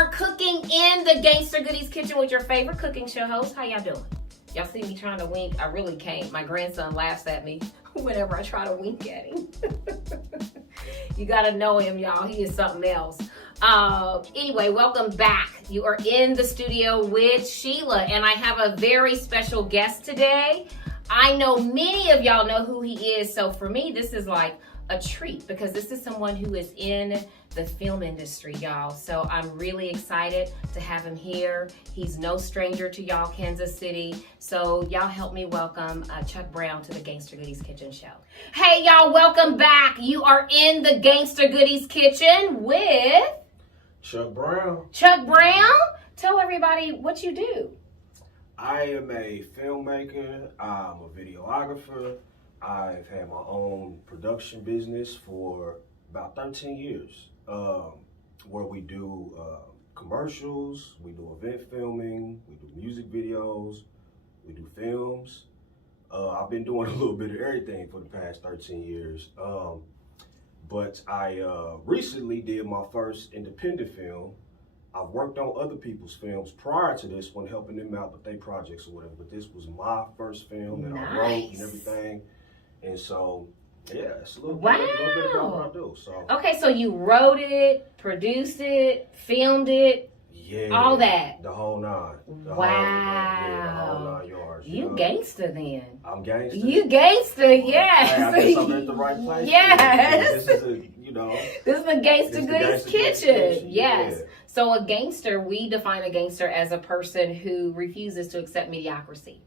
are cooking in the Gangster Goodies kitchen with your favorite cooking show host. How y'all doing? Y'all see me trying to wink? I really can't. My grandson laughs at me whenever I try to wink at him. You gotta know him, y'all. He is something else. Anyway, welcome back. You are in the studio with Sheila, and I have a very special guest today. I know many of y'all know who he is, so for me, this is like a treat because this is someone who is in the film industry, y'all. So I'm really excited to have him here. He's no stranger to y'all, Kansas City. So y'all help me welcome Chuck Brown to the Gangster Goodies Kitchen show. Hey, y'all, welcome back. You are in the Gangster Goodies Kitchen with Chuck Brown. Chuck Brown. Tell everybody what you do. I am a filmmaker. I'm a videographer. I've had my own production business for about 13 years, where we do commercials, we do event filming, we do music videos, we do films. I've been doing a little bit of everything for the past 13 years. But I recently did my first independent film. I've worked on other people's films prior to this one, helping them out with their projects or whatever, but this was my first film that I wrote and everything. And so, yeah, it's a little bit about what I do. So. Okay, so you wrote it, produced it, filmed it, all that. The whole nine. Wow. The whole 9 yards. You gangster then. I'm gangster. You gangster, yes. I guess I'm at the right place. Yes. This is the Gangster Goodies kitchen. Yes. Yeah. So a gangster, we define a gangster as a person who refuses to accept mediocrity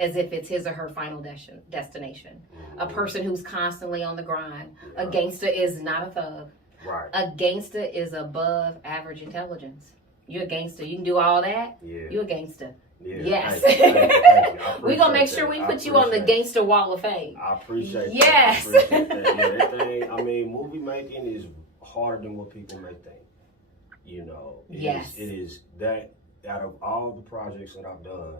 as if it's his or her final destination. Mm-hmm. A person who's constantly on the grind. Yeah. A gangster is not a thug. Right. A gangster is above average intelligence. You're a gangster. You can do all that. Yeah. You're a gangster. Yeah. Yes. Thank you. We're going to make sure we put you on the Gangster Wall of Fame. I appreciate that. Yes. I appreciate that. Yeah, movie making is harder than what people may think. It is that out of all the projects that I've done,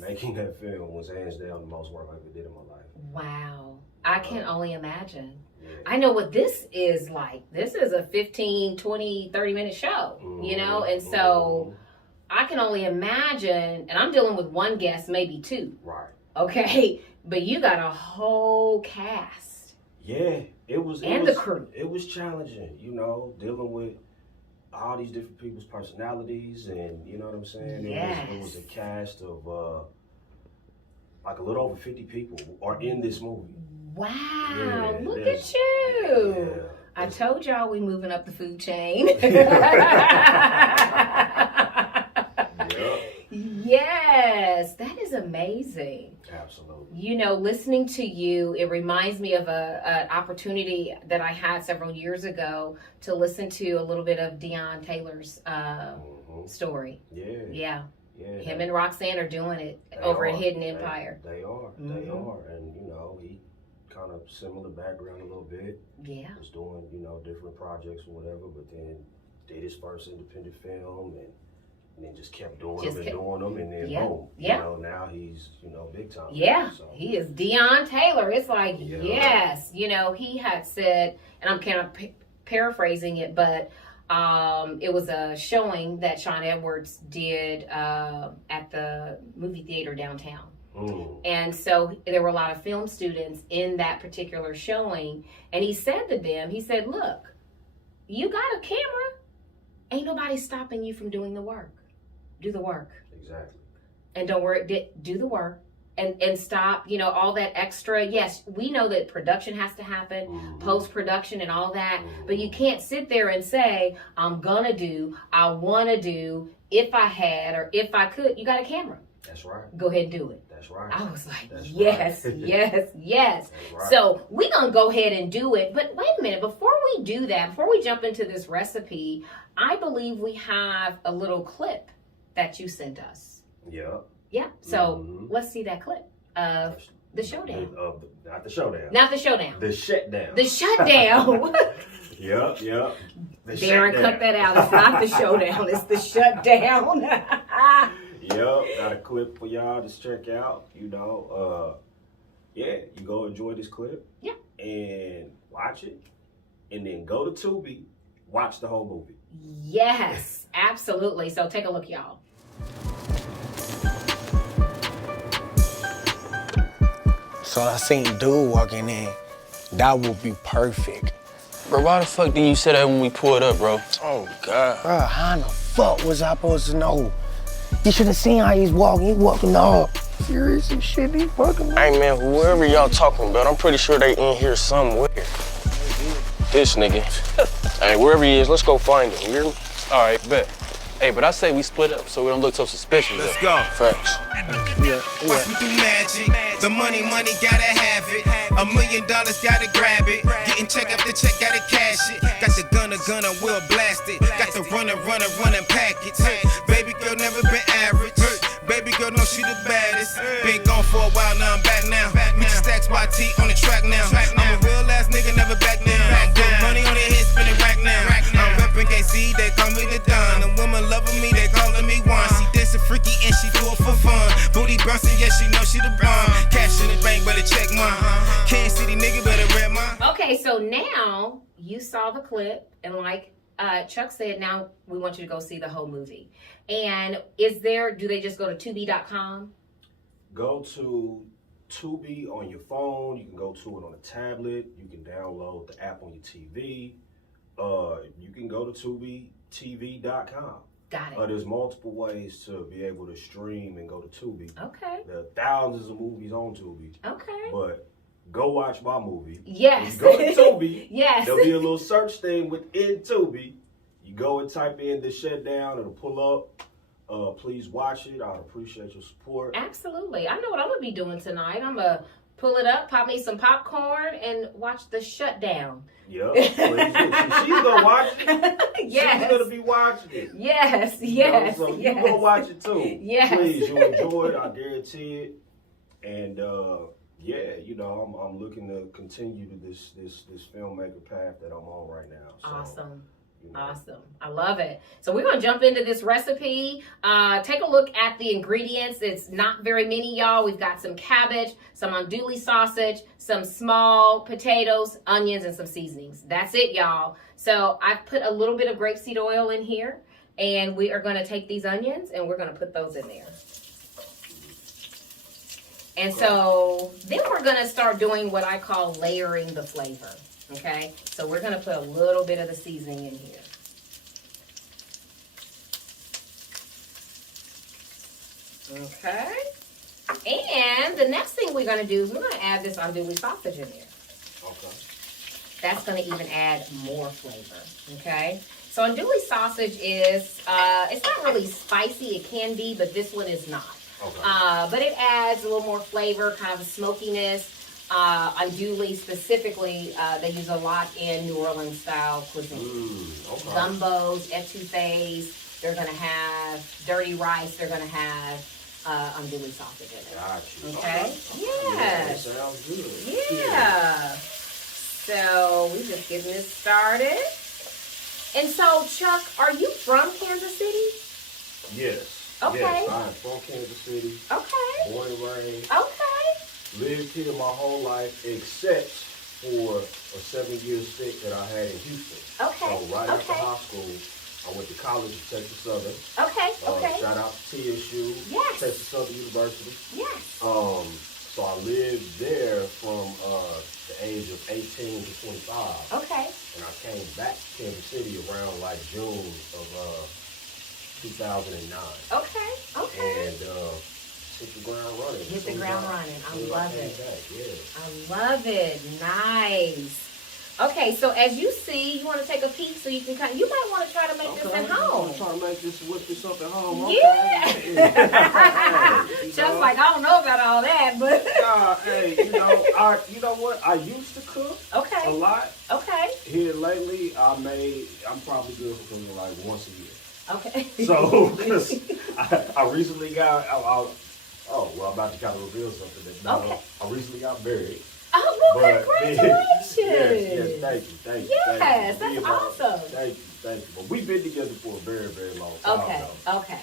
making that film was hands down the most work I ever did in my life. Wow. I can only imagine. Yeah. I know what this is like. This is a 15, 20, 30-minute show, and so I can only imagine, and I'm dealing with one guest, maybe two. Right. Okay, but you got a whole cast. Yeah, the crew. It was challenging, dealing with all these different people's personalities, and you know what I'm saying? Yes. It was a cast of like a little over 50 people are in this movie. Wow, yeah, look at you. Yeah. I told y'all we moving up the food chain. Yes, that is amazing. Absolutely. Listening to you, it reminds me of an opportunity that I had several years ago to listen to a little bit of Deon Taylor's story. Yeah. Him and Roxanne are doing it over at Hidden Empire. They are. And, he kind of similar background a little bit. Yeah. Was doing, different projects or whatever, but then did his first independent film and then just kept doing them, and then boom. Now he's, big time. Yeah, so. He is Deon Taylor. It's like, yes. He had said, and I'm kind of paraphrasing it, but it was a showing that Sean Edwards did at the movie theater downtown. And so there were a lot of film students in that particular showing. And he said to them, look, you got a camera. Ain't nobody stopping you from doing the work. Do the work. Exactly. And don't worry, do the work. And stop, all that extra. Yes, we know that production has to happen, post-production and all that. But you can't sit there and say, I want to do, if I had or if I could. You got a camera. That's right. Go ahead and do it. That's right. I was like, That's yes. Right. So we're going to go ahead and do it. But wait a minute, before we do that, before we jump into this recipe, I believe we have a little clip that you sent us. Yeah. Yeah. So let's see that clip of the showdown. Not the showdown. Not the showdown. The shutdown. The shutdown. Yep. Darren, cut that out. It's not the showdown. It's the shutdown. Yep. Got a clip for y'all to check out. You go enjoy this clip. Yeah. And watch it. And then go to Tubi watch the whole movie. Yes, absolutely. So take a look, y'all. So I seen dude walking in. That would be perfect. Bro, why the fuck did you say that when we pulled up, bro? Oh, God. Bro, how in the fuck was I supposed to know? You should have seen how he's walking. He walking all serious and shit. He fucking. Hey, man, whoever y'all talking about, I'm pretty sure they in here somewhere. This nigga. Hey, wherever he is, let's go find him. You hear me? All right, bet. Hey, but I say we split up so we don't look so suspicious. Let's go. Facts. Watch me do magic. The money, gotta have it. $1 million, gotta grab it. Getting check after check, gotta cash it. Got the gunner, will blast it. Got the running packets. Baby girl never been average. Baby girl know she the baddest. Been gone for a while, now I'm back now. With the stacks YT on the track now. I'm a real ass nigga, never back down. Put money on their head, spinning rack now. I'm reppin' KC, they call me the Don. The women loving me, they calling me one. She dancing freaky and she do it for fun. Booty bouncing, yeah, she know she the bomb. Cash in the bank, better check mine. Can't see the nigga, better rep mine. Okay, so now you saw the clip, and like Chuck said, now we want you to go see the whole movie. And do they just go to Tubi.com? Go to Tubi on your phone. You can go to it on a tablet. You can download the app on your TV. You can go to TubiTV.com. Got it. There's multiple ways to be able to stream and go to Tubi. Okay. There are thousands of movies on Tubi. Okay. But go watch my movie. Yes. When you go to Tubi. Yes. There'll be a little search thing within Tubi. You go and type in The Shutdown. It'll pull up. Please watch it. I'd appreciate your support. Absolutely. I know what I'm going to be doing tonight. I'm going to pull it up, pop me some popcorn, and watch The Shutdown. Yep. She's going to watch it. Yes. She's going to be watching it. Yes. Yes. So you go watch it too. Yes. Please, you'll enjoy it. I guarantee it. And I'm looking to continue to this filmmaker path that I'm on right now. So, Awesome. Awesome. I love it. So we're going to jump into this recipe. Take a look at the ingredients. It's not very many, y'all. We've got some cabbage, some andouille sausage, some small potatoes, onions, and some seasonings. That's it, y'all. So I've put a little bit of grapeseed oil in here, and we are going to take these onions and we're going to put those in there. And so then we're going to start doing what I call layering the flavor. Okay, so we're going to put a little bit of the seasoning in here. Okay, and the next thing we're going to do is we're going to add this andouille sausage in here. Okay. That's going to even add more flavor. Okay, so andouille sausage is, it's not really spicy. It can be, but this one is not. Okay. But it adds a little more flavor, kind of a smokiness. Andouille specifically, they use a lot in New Orleans style cuisine. Okay. Gumbos, etouffees, they're going to have dirty rice, they're going to have andouille sausage in it. Gotcha. Okay? Yes. Yeah, sounds good. Yeah. So we just getting this started. And so, Chuck, are you from Kansas City? Yes. Okay. Yes, I'm from Kansas City. Okay. Born and raised. Okay. Lived here my whole life except for a 7-year stint that I had in Houston. Okay. So right after high school, I went to college at Texas Southern. Okay. Okay. Shout out to TSU. Yes. Texas Southern University. Yes. So I lived there from the age of 18 to 25. Okay. And I came back to Kansas City around like June of 2009. Okay. Okay. And hit the ground running. Hit the ground running. I love it. Yeah. I love it. Nice. Okay, so as you see, you want to take a peek so you can kind of, you might want to try to make this at home. I'm trying to make this up at home. Okay. Yeah. Just like, I don't know about all that, but. Hey, you know what? I used to cook a lot. Okay. Here lately, I'm probably good for cooking like once a year. Okay. So, because I recently got, I'm about to kind of reveal something. I recently got married. Oh, well, congratulations. Yes, thank you. Yes, that's awesome. Thank you. But we've been together for a very, very long time. Okay.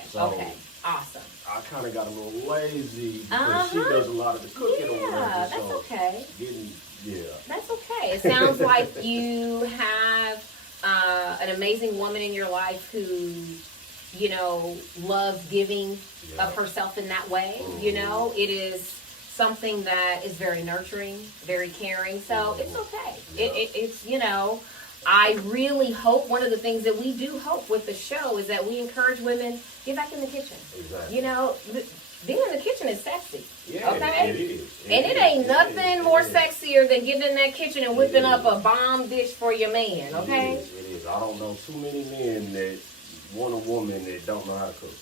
Awesome. I kind of got a little lazy because she does a lot of the cooking or whatever. Yeah, that's so okay. That's That's okay. It sounds like you have a an amazing woman in your life who, you know, loves giving of herself in that way. You know, it is something that is very nurturing, very caring. So it's okay. It's, you know, I really hope, one of the things that we do hope with the show is that we encourage women, get back in the kitchen. Exactly. You know, being in the kitchen is sexy. Yeah, okay? it is. And it ain't nothing more is. sexier than getting in that kitchen and whipping up a bomb dish for your man, okay? It is. I don't know too many men that want a woman that don't know how to cook.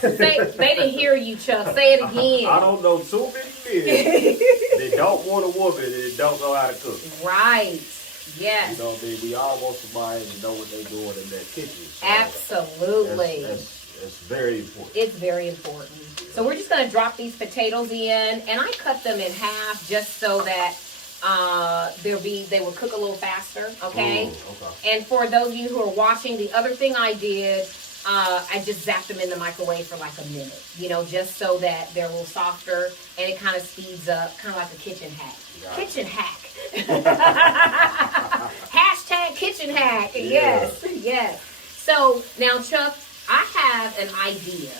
They didn't hear you, Chuck. Say it again. I don't know too many men that don't want a woman that don't know how to cook. Right. Yes. You know, we all want somebody to know what they're doing in their kitchen. So Absolutely. That's very important. It's very important. So we're just going to drop these potatoes in, and I cut them in half just so that they will cook a little faster, okay? Okay. And for those of you who are watching, the other thing I did, I just zapped them in the microwave for like a minute, you know, just so that they're a little softer, and it kind of speeds up, kind of like a kitchen hack. Kitchen hack. Hashtag kitchen hack. Yeah. Yes. So now, Chuck, I have an idea.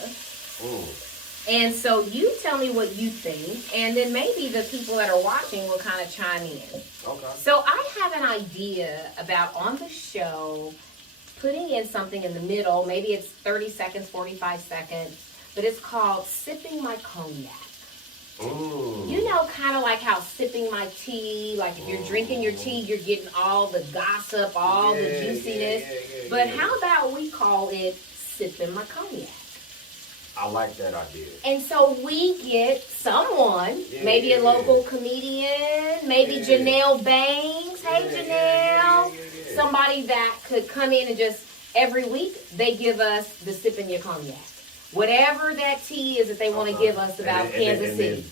And so you tell me what you think, and then maybe the people that are watching will kind of chime in. Okay. So I have an idea about on the show putting in something in the middle. Maybe it's 30 seconds, 45 seconds, but it's called Sipping My Cognac. You know, kind of like how sipping my tea, like if you're drinking your tea, you're getting all the gossip, all the juiciness. But how about we call it Sipping My Cognac? I like that idea. And so we get someone, maybe a local comedian, maybe Janelle Banks. Hey, Janelle. Somebody that could come in and just, every week, they give us the Sipping Your Cognac. Whatever that tea is that they want to give us about Kansas City.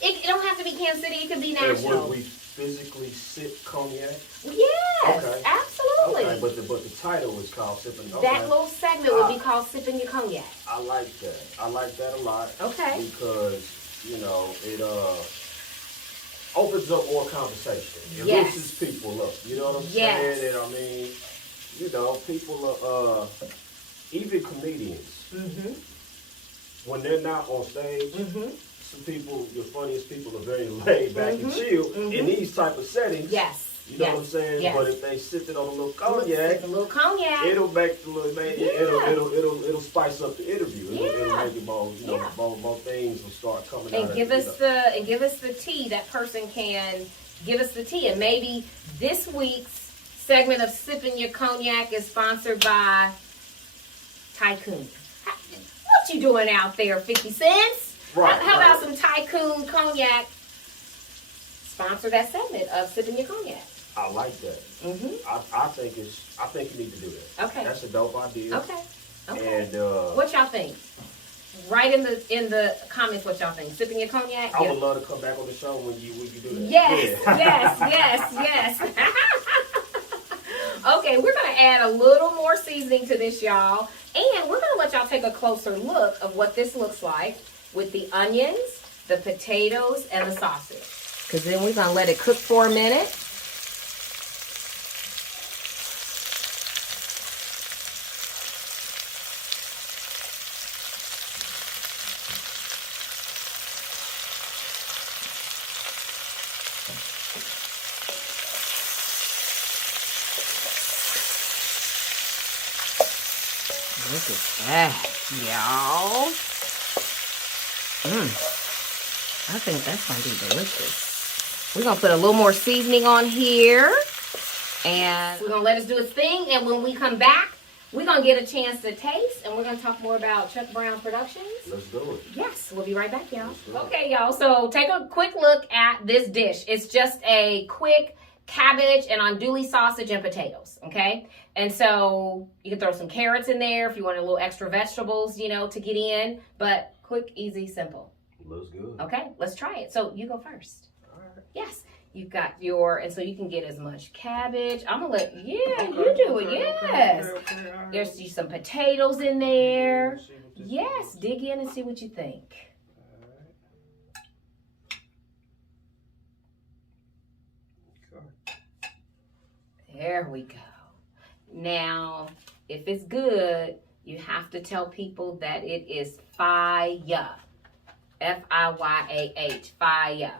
It don't have to be Kansas City. It could be national. And would we physically sip cognac? Yes, Okay. absolutely. Okay, but the title is called Sipping. That little segment would be called Sipping Your Cognac. I like that. I like that a lot. Okay. Because, you know, it opens up more conversation. It Yes. loosens people up. You know what I'm Yes. saying? And I mean, you know, people are, even comedians, when they're not on stage, some people, the funniest people, are very laid back and chill in these type of settings. Yes. You know what I'm saying? Yes. But if they sip it on a little cognac, A little cognac. it'll make the little, it'll spice up the interview. It'll make it more, you know, more things will start coming out. And give us the tea. That person can give us the tea. And maybe this week's segment of Sipping Your Cognac is sponsored by Tycoon. What you doing out there, 50 cents? Right. How about some Tycoon Cognac? Sponsor that segment of Sipping Your Cognac. I like that. I think you need to do that. Okay. That's a dope idea. Okay. And What y'all think? Write in the comments what y'all think. Sipping Your Cognac? I would love to come back on the show when you do that. Yes, Yeah. yes. Okay, we're going to add a little more seasoning to this, y'all. And we're going to let y'all take a closer look of what this looks like with the onions, the potatoes, and the sausage. Because then we're going to let it cook for a minute. Look at that, y'all. I think that's going to be delicious. We're going to put a little more seasoning on here. And we're going to let it do its thing. And when we come back, we're going to get a chance to taste. And we're going to talk more about Chuck Brown Productions. Let's do it. Yes, we'll be right back, y'all. Okay, y'all. So take a quick look at this dish. It's just a quick cabbage and andouille sausage and potatoes, okay? And so you can throw some carrots in there if you want a little extra vegetables, you know, to get in. But quick, easy, simple. Looks good. Okay, let's try it. So you go first. All right. Yes, you've got and so you can get as much cabbage. I'm gonna let, you do it, yes. There's some potatoes in there. Yes, dig in and see what you think. There we go. Now, if it's good, you have to tell people that it is fire. Fiyah. Fire.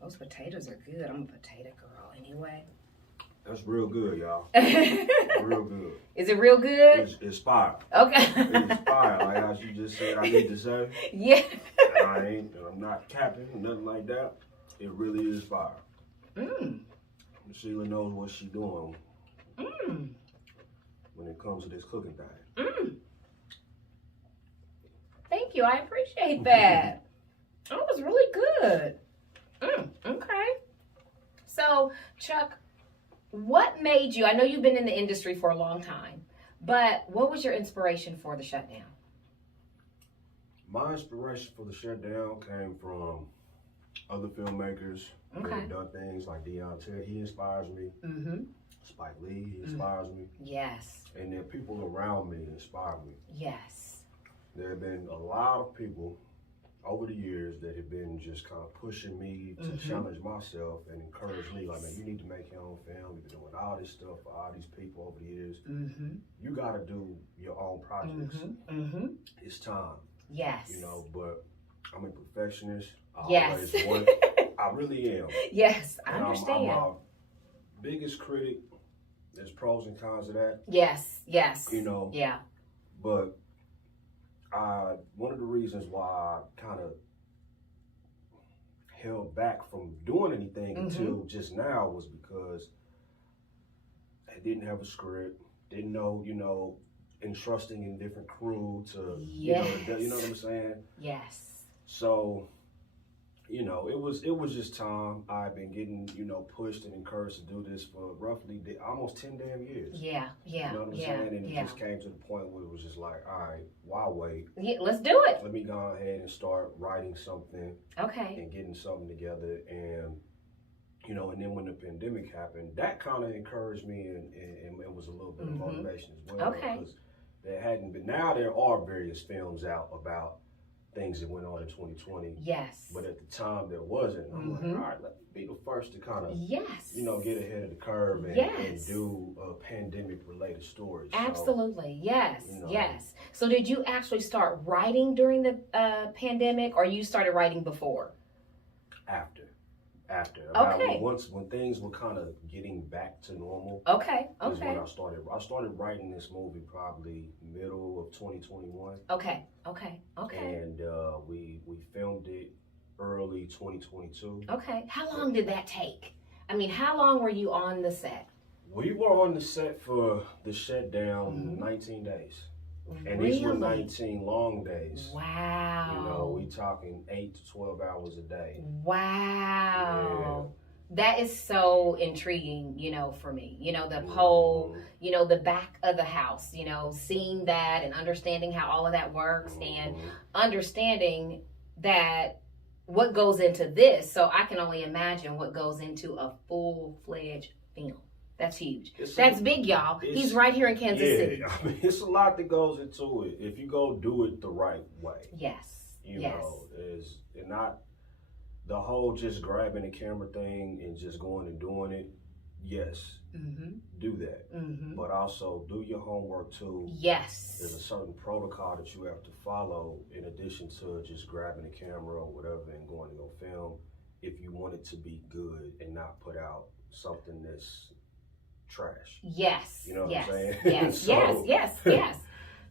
Those potatoes are good. I'm a potato girl anyway. That's real good, y'all. Real good. Is it real good? It's fire. Okay. It's fire. Like as you just said, I need to say. Yeah. I'm not capping or nothing like that. It really is fire. Sheila knows what she's doing when it comes to this cooking thing. Thank you. I appreciate that. That was really good. Okay. So, Chuck, what made you, I know you've been in the industry for a long time, but what was your inspiration for the shutdown? My inspiration for the shutdown came from other filmmakers that have done things like Deion Ted. He inspires me. Spike Lee, he inspires me. Yes. And then people around me inspire me. Yes. There have been a lot of people over the years that have been just kind of pushing me to challenge myself and encourage me, like, man, you need to make your own film. You've been doing all this stuff for all these people over the years. You got to do your own projects. It's time. Yes. You know, but I'm a perfectionist. I Yes. always want, I really am. Yes, I And understand. I'm our biggest critic. There's pros and cons of that. Yes, yes. You know. Yeah. But one of the reasons why I kind of held back from doing anything until just now was because I didn't have a script, didn't know, entrusting in different crew to, you know what I'm saying? Yes. So, it was just time. I've been getting, pushed and encouraged to do this for roughly almost 10 damn years. Yeah, You know what I'm saying? And it just came to the point where it was just like, all right, why wait? Yeah, let's do it. Let me go ahead and start writing something Okay. and getting something together. And, and then when the pandemic happened, that kind of encouraged me and it was a little bit of motivation as well. Okay. Because there hadn't been, now there are various films out about things that went on in 2020. Yes. But at the time there wasn't. I'm like, all right, let me be the first to kind of, Yes. get ahead of the curve and do pandemic related stories. Absolutely. Yes. you know. Yes. So did you actually start writing during the pandemic, or you started writing before? After. Okay. When things were kind of getting back to normal. Okay. Is when Okay. I started writing this movie probably middle of 2021. Okay. And we filmed it early 2022. Okay. How long did that take? I mean, how long were you on the set? We were on the set for the shutdown 19 days. And these were 19 long days. Wow. We talking 8 to 12 hours a day. Wow. That is so intriguing, for me. The whole, the back of the house, seeing that and understanding how all of that works and understanding that what goes into this. So I can only imagine what goes into a full-fledged film. That's huge. That's big, y'all. He's right here in Kansas City. I mean, it's a lot that goes into it. If you go do it the right way. Yes. You know, is not the whole just grabbing the camera thing and just going and doing it. Yes, do that. But also do your homework too. Yes. There's a certain protocol that you have to follow in addition to just grabbing the camera or whatever and going to go film if you want it to be good and not put out something that's trash. Yes. You know what I'm saying? Yes. So- yes.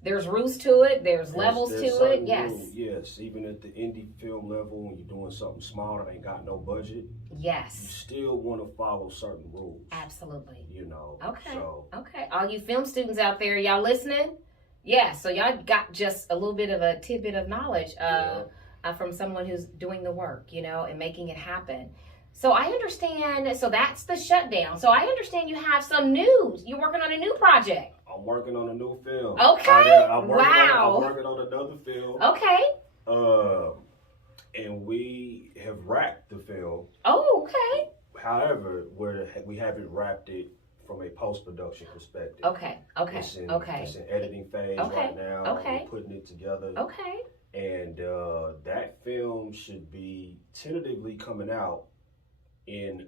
There's rules to it. There's levels there's to it. certain Yes. rules. Yes, even at the indie film level, when you're doing something small that ain't got no budget, you Yes. still want to follow certain rules. Absolutely. Okay. So Okay. All you film students out there, y'all listening? Yeah. So y'all got just a little bit of a tidbit of knowledge from someone who's doing the work, and making it happen. So I understand. So that's the shutdown. So I understand you have some news. You're working on a new project. I'm working on a new film. Okay. I'm working on another film. Okay. And we have wrapped the film. Oh, okay. However, we haven't wrapped it from a post-production perspective. Okay. It's in editing phase right now. Okay. We're putting it together. Okay. And that film should be tentatively coming out in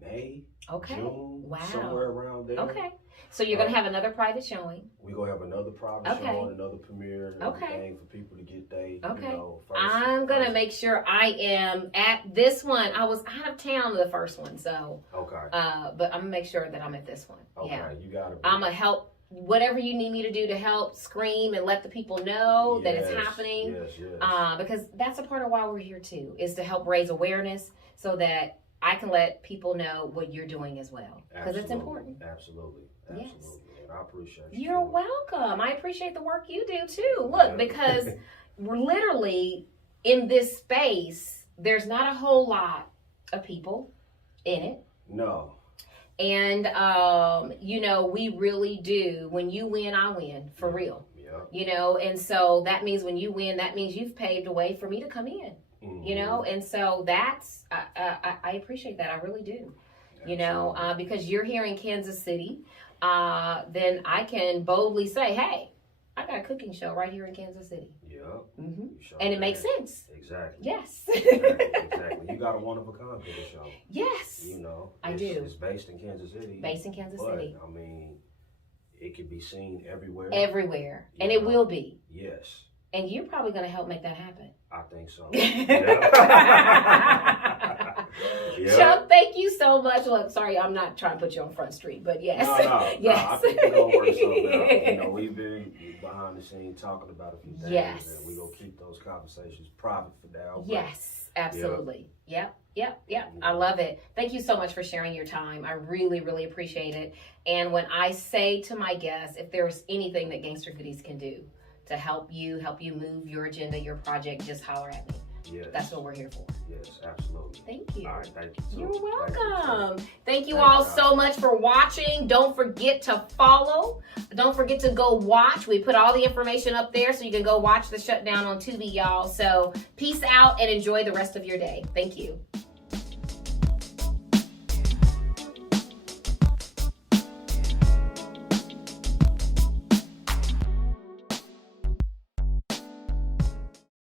May, Okay. June, Wow. somewhere around there. Okay. So you're gonna have another private showing. We're going to have another private Okay. show and another premiere and Okay. everything for people to get their, Okay. you know, first. I'm gonna make sure I am at this one. I was out of town the first one, so Okay. but I'm gonna make sure that I'm at this one. Okay, Yeah. you got to I'm gonna help whatever you need me to do to help scream and let the people know that it's happening. Yes. Because that's a part of why we're here too, is to help raise awareness so that I can let people know what you're doing as well. Because it's important. Absolutely. Yes. And I appreciate you. You're welcome. I appreciate the work you do too. Look, because we're literally in this space, there's not a whole lot of people in it. No. And, you know, we really do. When you win, I win, for real. Yeah. You know, and so that means when you win, that means you've paved a way for me to come in. Mm-hmm. You know, and so that's, I appreciate that. I really do. You know, because you're here in Kansas City, then I can boldly say, hey, I got a cooking show right here in Kansas City. Yeah. Mm-hmm. Sure And it makes sense. Exactly. Yes. Exactly. You got a one of a kind cooking show. Yes. You know, I do. It's based in Kansas City. Based in Kansas but, City. I mean, it can be seen everywhere. Everywhere. You And it know? will be. Yes. And you're probably going to help make that happen. I think so. Chuck, thank you so much. Look, sorry, I'm not trying to put you on Front Street, but yes. No, yes. I think we're going to work something out. You know, we've been behind the scenes talking about a few things. Yes. And we're going to keep those conversations private for now. but- Yes, absolutely. Yep. I love it. Thank you so much for sharing your time. I really, really appreciate it. And when I say to my guests, if there's anything that Gangster Goodies can do to help you move your agenda, your project, just holler at me. Yes. That's what we're here for. Yes, absolutely. Thank you. All right, thank you. You're Thank you. welcome. Thank you Thank all you. so much for watching. Don't forget to follow. Don't forget to go watch. We put all the information up there so you can go watch the shutdown on Tubi, y'all. So peace out and enjoy the rest of your day. Thank you.